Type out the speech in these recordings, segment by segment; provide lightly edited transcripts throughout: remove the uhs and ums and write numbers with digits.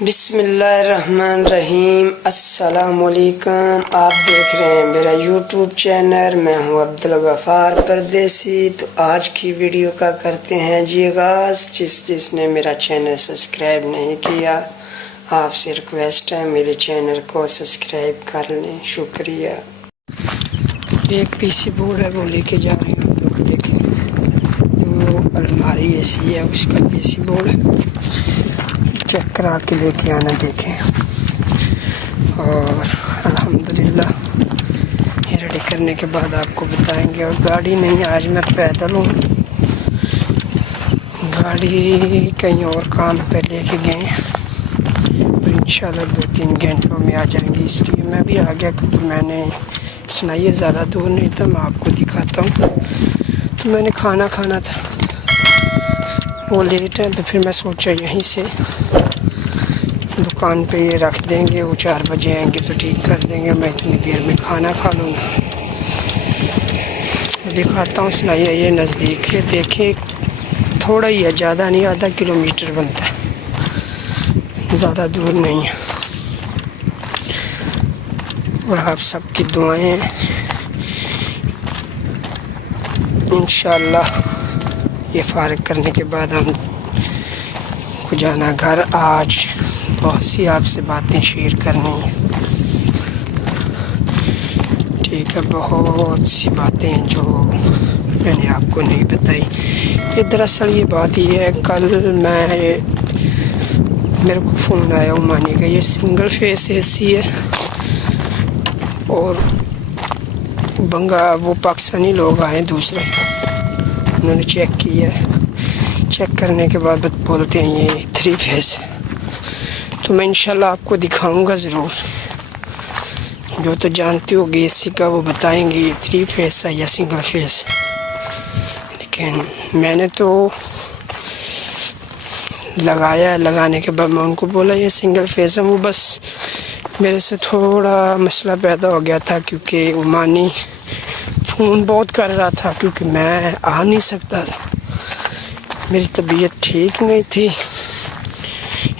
बिस्मिल्लाहिर्रहमानिर्रहीम। अस्सलामुअलैकुम। आप देख रहे हैं मेरा यूट्यूब चैनल। मैं हूं अब्दुल गफ़ार परदेसी। तो आज की वीडियो का करते हैं जी आगाज़। जिसने मेरा चैनल सब्सक्राइब नहीं किया, आपसे रिक्वेस्ट है मेरे चैनल को सब्सक्राइब कर लें, शुक्रिया। एक पीसी बोर्ड है, वो लेके जा रहे हैं। आप लोग देखें, वो अलमारी ऐसी है, उसका पीसी बोर्ड है। चेक करा के लेके आना, देखें। और अल्हम्दुलिल्लाह ये रेडी करने के बाद आपको बताएंगे। और गाड़ी नहीं, आज मैं पैदल हूँ। गाड़ी कहीं और काम पे लेके गए और इंशाल्लाह 2-3 घंटों में आ जाएंगी। इसलिए मैं भी आ गया, क्योंकि मैंने सुनाइए ज़्यादा दूर नहीं था, मैं आपको दिखाता हूँ। तो मैंने खाना खाना था, वो लेट है, तो फिर मैं सोचा यहीं से दुकान पे ये रख देंगे। वो 4 बजे आएंगे तो ठीक कर देंगे, मैं इतनी देर में खाना खा लूँगा। दिखाता हूँ, सुनाइए। ये नज़दीक है, देखिए थोड़ा ही है, ज़्यादा नहीं, आधा किलोमीटर बनता है, ज़्यादा दूर नहीं है। और आप सबकी दुआएं, इंशाल्लाह ये फारिग करने के बाद हम को जाना घर। आज बहुत सी आपसे बातें शेयर करनी है, ठीक है। बहुत सी बातें हैं जो मैंने आपको नहीं बताई। ये दरअसल ये बात ये है, कल मेरे को फ़ोन आया उमानी का। ये सिंगल फेस एसी है और वो पाकिस्तानी लोग आए दूसरे, उन्होंने चेक किया है। चेक करने के बाद बोलते हैं ये 3 फेस है। तो मैं इंशाल्लाह आपको दिखाऊंगा ज़रूर। जो तो जानते हो एसी का, वो बताएंगे ये 3 फेस है या सिंगल फेस है। लेकिन मैंने तो लगाया, लगाने के बाद मैं उनको बोला ये सिंगल फेस है। वो बस मेरे से थोड़ा मसला पैदा हो गया था, क्योंकि उमानी फ़ोन बहुत कर रहा था, क्योंकि मैं आ नहीं सकता था, मेरी तबीयत ठीक नहीं थी।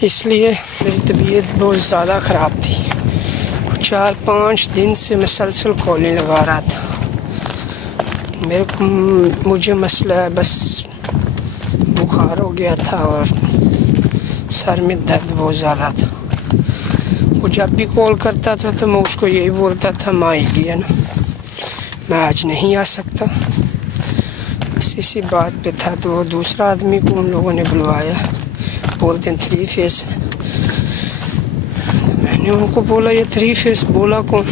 इसलिए मेरी तबीयत बहुत ज़्यादा ख़राब थी। 4-5 दिन से मुसलसल कॉलिंग लगा रहा था। मुझे मसला है, बस बुखार हो गया था और सर में दर्द बहुत ज़्यादा था। वो जब भी कॉल करता था तो मैं उसको यही बोलता था, माँ है ना, मैं आज नहीं आ सकता। बस इसी बात पे था। तो वो दूसरा आदमी को उन लोगों ने बुलवाया, बोलते हैं 3 फेस। मैंने उनको बोला ये 3 फेस बोला कौन?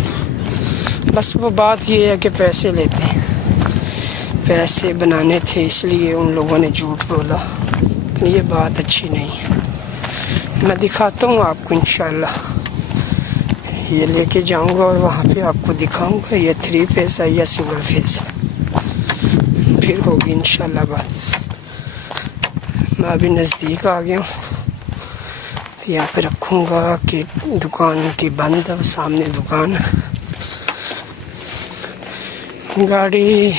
बस वो बात ये है कि पैसे लेते हैं, पैसे बनाने थे, इसलिए उन लोगों ने झूठ बोला। लेकिन ये बात अच्छी नहीं है। मैं दिखाता हूँ आपको, इंशाल्लाह ये लेके जाऊंगा और वहाँ पे आपको दिखाऊंगा ये 3 फेस है या सिंगल फेस है। फिर होगी इंशाल्लाह बात। मैं अभी नज़दीक आ गया हूँ, तो यहाँ पे रखूँगा कि दुकान की बंद है, सामने दुकान है। गाड़ी,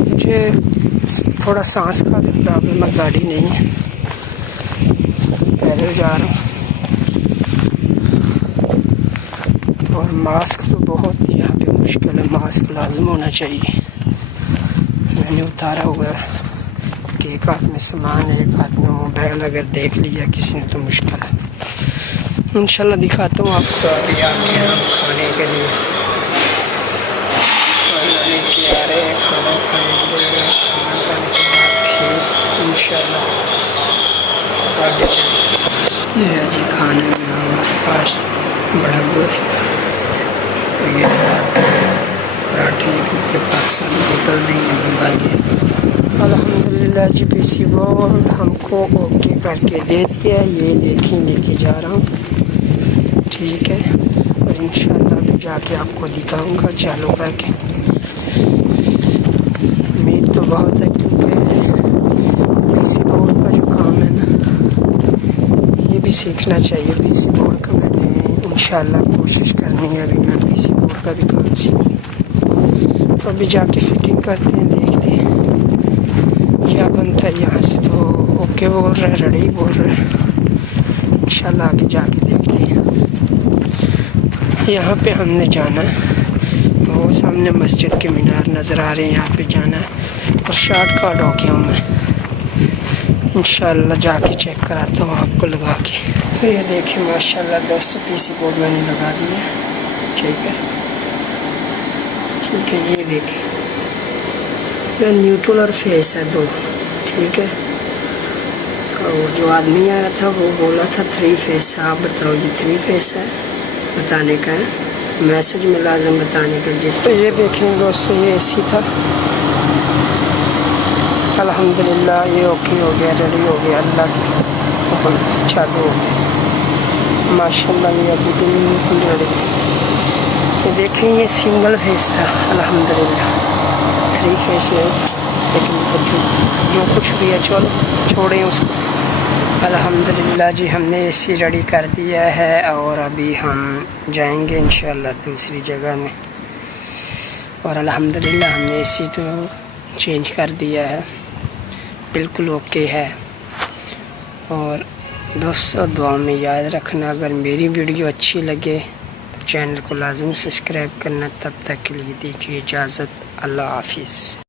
मुझे थोड़ा सांस का भी प्रॉब्लम है, गाड़ी नहीं है, पैदल जा रहा हूँ। और मास्क तो बहुत यहाँ पे मुश्किल है, मास्क लाजम होना चाहिए। मैंने उतारा हुआ है, एक हाथ में सामान है, एक हाथ में मोबाइल। अगर देख लिया किसी ने तो मुश्किल है। इंशाल्लाह दिखाता हूँ आपको। अभी आ गए हम खाने के लिए, खाना लेके आ रहे हैं, खाना खाएंगे। खाना खाने के बाद फिर इंशाल्लाह आगे चलेंगे। ये है जी खाने में हमारे पास बड़ा गोश्त, ये साथ पराठे, क्योंकि पाकिस्तानी होटल नहीं है, बंगाली है। अल्हम्दुलिल्लाह जी, पीसी बोर्ड हमको ओके करके दे दिया। ये देखिए लेके जा रहा हूँ, ठीक है। और इंशाल्लाह भी जाके आपको दिखाऊंगा चालू करके। उम्मीद तो बहुत है, क्योंकि पीसी बोर्ड का जो काम है ना, ये भी सीखना चाहिए। पीसी बोर्ड का मैंने इंशाल्लाह कोशिश करनी है अभी मैं पीसी बोर्ड का भी काम सीखूँ। तो अभी जाके फिटिंग करते हैं, देखते हैं क्या बनता है। यहाँ से तो ओके बोल रहा है, रेडी बोल रहा है। इंशाल्लाह आगे जाके देखते हैं। यहाँ पे हमने जाना है, वो सामने मस्जिद के मीनार नज़र आ रहे हैं, यहाँ पे जाना है और शॉर्टकट हो गया हूँ मैं। इंशाल्लाह जाके चेक कराता हूँ आपको लगा के। तो ये देखिए माशाल्लाह दोस्तों पीसी बोर्ड मैंने लगा दिया। ठीक है ये देखिए ये न्यूट्रल और फेस है दो। ठीक है वो जो आदमी आया था वो बोला था 3 फेस है। आप बताओ ये 3 फेस है बताने का है, मैसेज में लाजम बताने का। जिस तो ये देखें दोस्तों ये एसी था, अल्हम्दुलिल्लाह ये ओके हो गया, रेडी हो गया, अल्लाह की हुक्म से चालू हो गया माशाल्लाह। ये अभी बिल्कुल रेडी। ये देखें ये सिंगल फेस था, अल्हम्दुलिल्लाह 3 फेस नहीं, लेकिन जो कुछ भी है चलो छोड़ें उसको। अल्हम्दुलिल्लाह जी हमने एसी रेडी कर दिया है और अभी हम जाएंगे इंशाल्लाह दूसरी जगह में। और अल्हम्दुलिल्लाह हमने एसी तो चेंज कर दिया है, बिल्कुल ओके है। और दोस्तों दुआ में याद रखना, अगर मेरी वीडियो अच्छी लगे तो चैनल को लाजमी सब्सक्राइब करना। तब तक के लिए दीजिए इजाज़त, अल्लाह हाफिज़।